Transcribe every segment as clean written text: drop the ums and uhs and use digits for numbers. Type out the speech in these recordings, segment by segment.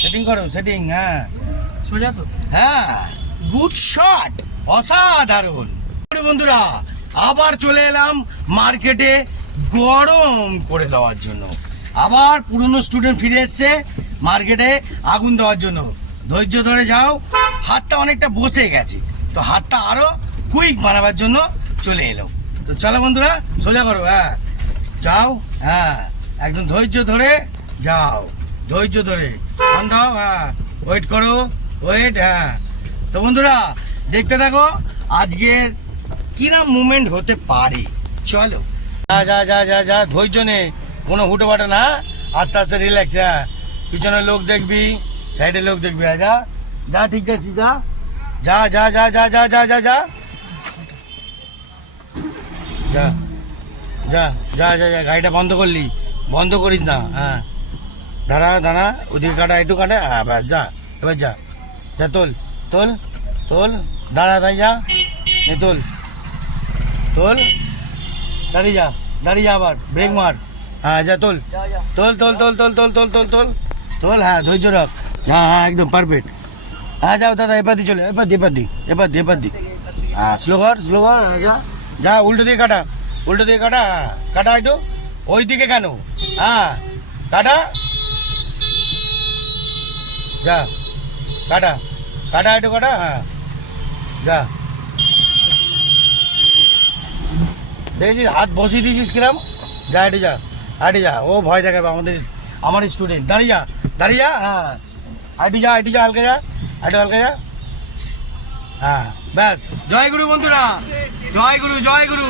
Setting করো setting. হ্যাঁ সোজা তো। হ্যাঁ গুড শট, অসাধারণ। বন্ধুরা আবার চলে এলাম মার্কেটে গরম করে দেওয়ার জন্য। আবার পুরনো স্টুডেন্ট ফিরে এসছে মার্কেটে আগুন দেওয়ার জন্য। ধৈর্য ধরে যাও, হাতটা অনেকটা বসে গেছে, তো হাতটা আরো কুইক বানাবার জন্য চলে এলো। তো চলো বন্ধুরা সোজা করো। হ্যাঁ যাও, হ্যাঁ একদম ধৈর্য ধরে যাও, ধৈর্য ধরে অন দাও। হ্যাঁ ওয়েট করো, ওয়েট। হ্যাঁ তো বন্ধুরা দেখতে থাকো আজকের কিরম মুভমেন্ট হতে পারে। চলো যা যা যা যা যা, ধৈর্য নে, কোনো হুটো বাটো না, আস্তে আস্তে রিল্যাক্স। হ্যাঁ পিছনে লোক দেখবি, সাইডে লোক দেখবি। হ্যাঁ যা যা, ঠিক আছে যা যা যা যা যা যা যা যা যা যা যা যা যা যা, গাড়িটা বন্ধ করলি, বন্ধ করিস না। হ্যাঁ দাঁড়া দাঁড়া, ওদিকে কাটা, একটু কাটা। হ্যাঁ ব্যাস যা, এবার যা যা, তোল তোল তোল, দাঁড়া তাই যা, এ তোল তোল, দাঁড়িয়ে যা, দাঁড়িয়ে যা, আবার ব্রেক মার। হ্যাঁ যা তোল তোল তোল তোল তোল তোল তোল তোল তোল তোল। হ্যাঁ ধৈর্য রাখ। হ্যাঁ হ্যাঁ একদম পারফেক্ট। হ্যাঁ যাও দাদা, এবার দি চলে, এবার দি, এবার দি, এবার দি, এবার দি। হ্যাঁ স্লো কর, স্লো কর। যা যা, উল্টো দিয়ে কাটা, উল্টো দিয়ে কাটা। হ্যাঁ কাটা একটু, ওই দিকে কেন? হ্যাঁ কাটা, যা কাটা, কাটা একটু কাটা। হ্যাঁ যা, দেখেছিস হাত বসিয়ে দিয়েছিস কিরম? যা একটু যা, একটু যা। ও ভয় দেখাবে আমাদের, আমার স্টুডেন্ট। দাঁড়িয়ে যা, দাঁড়িয়ে যা। হ্যাঁ একটু যা, একটু যা, হালকা যা, একটু হালকা যা। হ্যাঁ ব্যাস। জয় গুরু বন্ধুরা, জয় গুরু, জয় গুরু।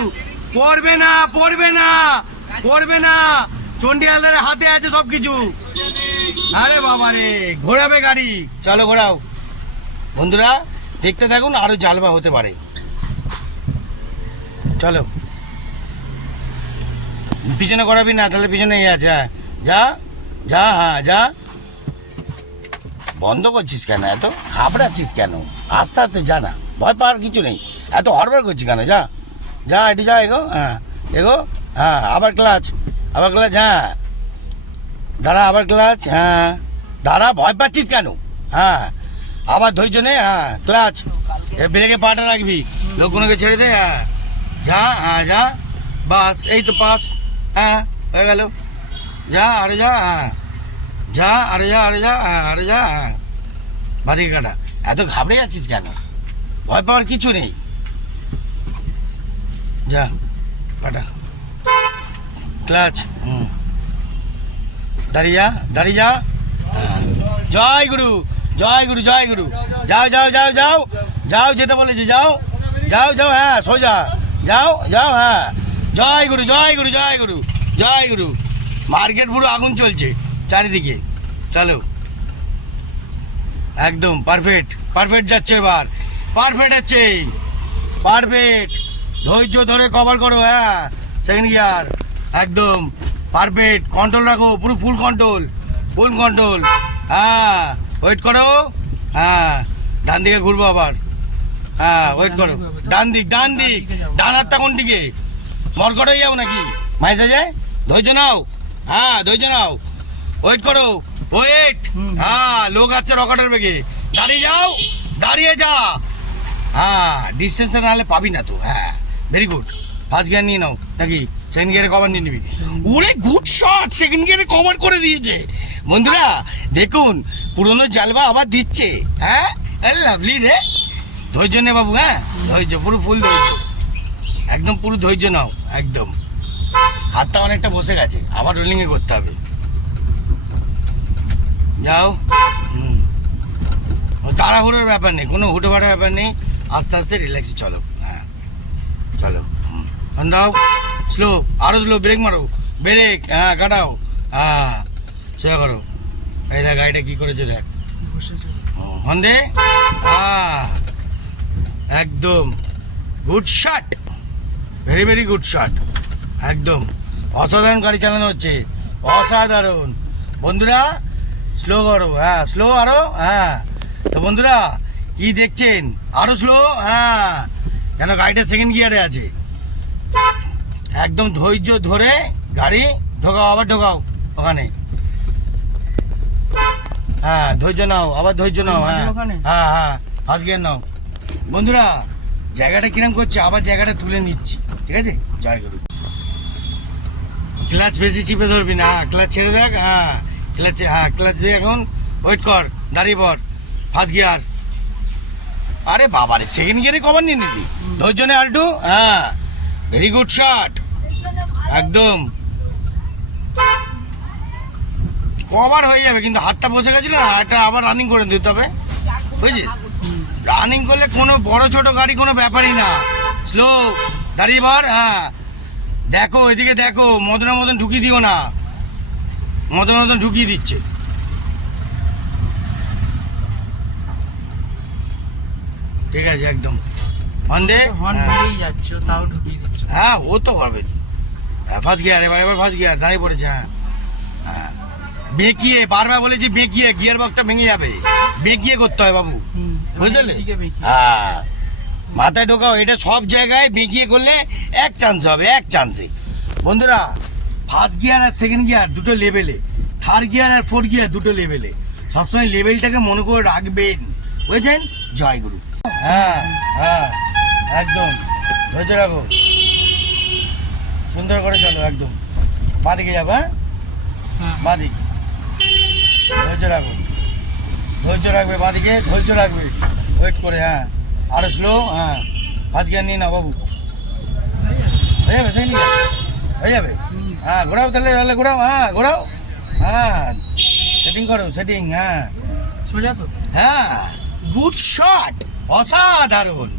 পড়বে না, পড়বে না, পড়বে না, চন্ডিয়ালদের হাতে আছে সব কিছু। আরে বাবা রে, ঘোরাবে গাড়ি। চলো ঘোরাও বন্ধুরা, দেখতে থাকুন, আরো জালবা হতে পারে। চলো পিছনে করাবি না, তাহলে পিছনে ইয়ে আছে। হ্যাঁ যা যা, হ্যাঁ যা। বন্ধ করছিস কেন? এত ঘাবড়াচ্ছিস কেন? আস্তে আস্তে যা না, ভয় পাওয়ার কিছু নেই। এত হড়বড় করছিস কেন? যা যা, এটি যা, এগো। হ্যাঁ এগো। হ্যাঁ আবার ক্লাচ, আবার ক্লাচ। হ্যাঁ দাঁড়া, আবার ক্লাচ। হ্যাঁ দাঁড়া, ভয় পাচ্ছিস কেন? হ্যাঁ আবার ধৈর্য নে। হ্যাঁ ক্লাচ, ব্রেকে পাটা রাখবি, লোকগুলোকে ছেড়ে দে। হ্যাঁ যা, হ্যাঁ যা, বাস, এই তো পাস। হ্যাঁ হয়ে গেল, যা আরে যা। হ্যাঁ যা আরে যা, আরে যা। হ্যাঁ আরে যা। হ্যাঁ বাড়িকে কাটা। এত ঘাবড়ে যাচ্ছিস কেন? ভয় পাওয়ার কিছু নেই। যা কাটা, ক্লাচ। দাঁড়িয়ে যা, দাঁড়িয়ে যা। জয় গুরু, জয় গুরু, জয় গুরু। যাও যাও যাও যাও যাও, যেতে বলেছি, যাও যাও যাও। হ্যাঁ সোজা যাও যাও। হ্যাঁ জয় গুরু, জয় গুরু, জয় গুরু, জয় গুরু। মার্কেট পুরো আগুন চলছে চারিদিকে। চলো একদম পারফেক্ট, পারফেক্ট যাচ্ছে এবার, পারফেক্ট যাচ্ছে, পারফেক্ট। ধৈর্য ধরে কভার করো। হ্যাঁ সেকেন্ড গিয়ার একদম পারফেক্ট। কন্ট্রোল রাখো, পুরো ফুল কন্ট্রোল, ফুল কন্ট্রোল। হ্যাঁ ওয়েট করো। হ্যাঁ ডান দিকে ঘুরবো আবার। হ্যাঁ ওয়েট করো, ডান দিক, ডান দিক। ডান হাতটা কোন দিকে? মরকট হয়ে যাবো নাকি মাইসে যায়? ধৈর্য নাও। হ্যাঁ ধৈর্য নাও, ওয়েট করো, ওয়েট। হ্যাঁ লোক আছে রকেটের বেগে। দাঁড়িয়ে যাও, দাঁড়িয়ে যা। হ্যাঁ ডিস্টেন্সটা নাহলে পাবি না তো। হ্যাঁ ভেরি গুড। ফার্স্ট গিয়ার নিয়ে নাও নাকি সেকেন্ড গিয়ারে কভার নিয়ে নিবি? ওরে গুড শট, সেকেন্ড গিয়ারে কভার করে দিয়েছে বন্ধুরা। দেখুন পুরনো জালবা আবার দিচ্ছে। হ্যাঁ লাভলি রে। ধৈর্য নে বাবু। হ্যাঁ ধৈর্য, পুরো ফুল ধৈর্য, একদম পুরো ধৈর্য নাও একদম। হাতটা অনেকটা বসে গেছে, আবার রোলিংয়ে করতে হবে। যাও। তাড়াহুড়োর ব্যাপার নেই, কোনো হুটো ফাটার ব্যাপার নেই, আস্তে আস্তে রিল্যাক্সে চলো। হ্যাঁ চলো, দাও স্লো, আরো স্লো, ব্রেক মারো, ব্রেক। হ্যাঁ কাটাও। হ্যাঁ সোজা করো। এই দেখ গাড়িটা কি করেছে দেখ, হন্দে। হ্যাঁ একদম good shot, very very good shot. একদম অসাধারণ গাড়ি চালানো হচ্ছে, অসাধারণ। বন্ধুরা স্লো করো। হ্যাঁ স্লো আরো। হ্যাঁ তো বন্ধুরা কি দেখছেন, আরো স্লো। হ্যাঁ কেন গাড়িটা সেকেন্ড গিয়ারে আছে। একদম ধৈর্য ধরে গাড়ি ঢোকাও, আবার ঢোকাও ওখানে। হ্যাঁ ধৈর্য নাও, আবার ধৈর্য নাও। হ্যাঁ ওখানে? হ্যাঁ হ্যাঁ ফার্স্ট গিয়ার নাও। বন্ধুরা জায়গাটা কিরম করছে, আবার জায়গাটা তুলে নিচ্ছি, ঠিক আছে? জয় গুরু। ক্লাচ বেশি চিপে ধরবি না, ক্লাচ ছেড়ে দেখ। হ্যাঁ ক্লাচ দিয়ে এখন ওয়েট কর, দাঁড়িয়ে পর। First gear. আরে বাবারে সেকেন্ড গিয়ারে কভার নিয়ে নিবি, ধৈর্য নে আলটু। হ্যাঁ ভেরি গুড শট, একদম কভার হয়ে যাবে, কিন্তু হাতটা বসে গেছিল না, এটা আবার রানিং করে দিতে হবে, বুঝলি? রানিং করলে কোনো বড় ছোট গাড়ি কোনো ব্যাপারই না, স্লো দাঁড়িয়ে পর। হ্যাঁ দেখো এদিকে দেখো, মদন ঢুকিয়ে দিও না, মদন ঢুকিয়ে দিচ্ছে। ঠিক আছে একদম অন্ধে। হর্ন দিয়েই যাচ্ছে, ও তাও ঢুকিয়ে দিচ্ছে। হ্যাঁ ও তো পারবে। ফার্স্ট গিয়ার, এবার ফার্স্ট গিয়ার, দাঁড়িয়ে পড়েছে। হ্যাঁ হ্যাঁ বেঁকিয়ে, বারবার বলেছি বেঁকিয়ে, গিয়ার বক্সটা ভেঙে যাবে, বেঁকিয়ে করতে হয় বাবু, বুঝলে? হ্যাঁ মাথায় ঢোকাও, এটা সব জায়গায় বেঁকিয়ে করলে এক চান্স হবে, এক চান্সে। বন্ধুরা ফার্স্ট গিয়ার আর সেকেন্ড গিয়ার দুটো লেভেলে, থার্ড গিয়ার আর ফোর্থ গিয়ার দুটো লেভেলে, সবসময় লেভেলটাকে মনে করে রাখবেন, বুঝেছেন? জয় গুরু। হ্যাঁ হ্যাঁ একদম ধৈর্য রাখো, সুন্দর করে চলো, একদম বাঁদিকে যাবো। হ্যাঁ বাঁদিক, ধৈর্য রাখো, ধৈর্য রাখবে, বাঁদিকে ধৈর্য রাখবে, ওয়েট করে। হ্যাঁ আরো স্লো। হ্যাঁ ফার্স্ট গিয়ার নিয়ে নাও বাবু, হয়ে যাবে, সেকেন্ড গিয়ার হয়ে যাবে। হ্যাঁ ঘোরাও তাহলে ঘোরাও। হ্যাঁ ঘোরাও। হ্যাঁ সেটিং করো, সেটিং। হ্যাঁ সোজা তো। হ্যাঁ গুড শট, অসাধারণ।